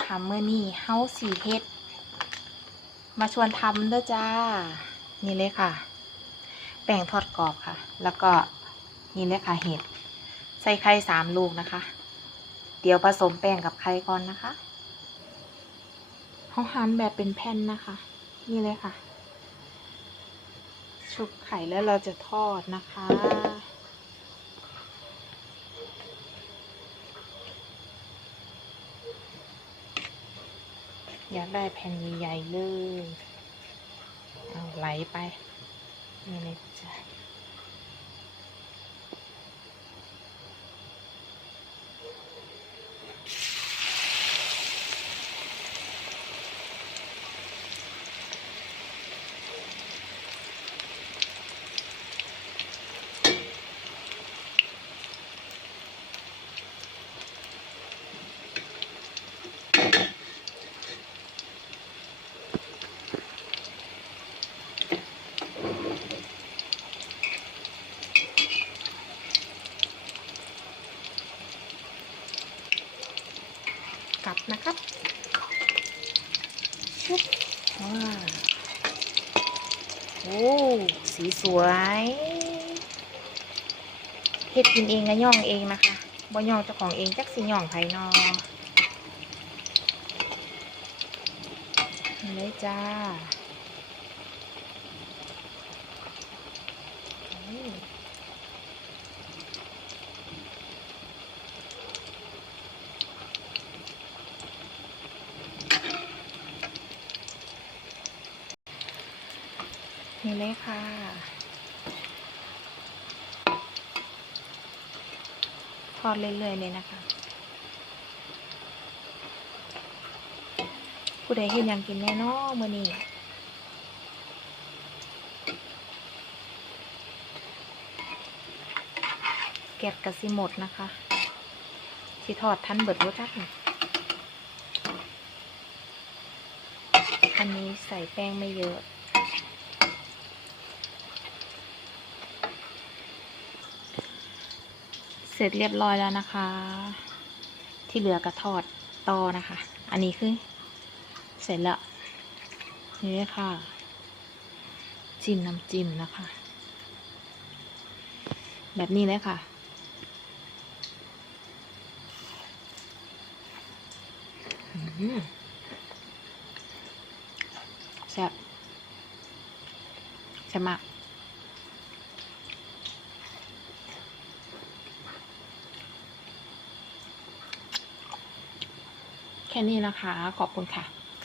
ค่ะเมื่อนี้เฮาสีเฮ็ด มาชวนทำเด้อจ้า นี่เลยค่ะ แป้งทอดกรอบค่ะ แล้วก็นี่เลยค่ะเห็ด ใส่ไข่สามลูกนะคะ เดี๋ยวผสมแป้งกับไข่ก่อนนะคะเขาหั่นแบบเป็นแผ่นนะคะ นี่เลยค่ะ ชุบไข่แล้วเราจะทอดนะคะ อยากได้แผ่นใหญ่ๆเลย เอาไหลไป นี่เลยจ้ะ กลับนะครับชุบว้าโอ้สีสวยเฮ็ดกินเองนะย่องเองนะคะบ่ย่องเจ้าของเองจักสิย่องไผนอเลยจ้าอืม นี่เลยค่ะ ทอดเรื่อยๆเลยนะคะ ผู้ใดเห็นยังกินแน่นอนมื่อนี้แกะกระสิหมดนะคะสิทอดทันเบิดรสจักอันนี้ใส่แป้งไม่เยอะ เส ร็จเรียบร้อยแล้วนะคะ ที่เหลือกระทอดต่อนะคะ อันนี้คือ เสร็จแล้วนี่ค่ะ จิ้มน้ำจิ้มนะคะ แบบนี้เลยค่ะแซ่บแซ่บมาก แค่นี้นะคะ ขอบคุณค่ะ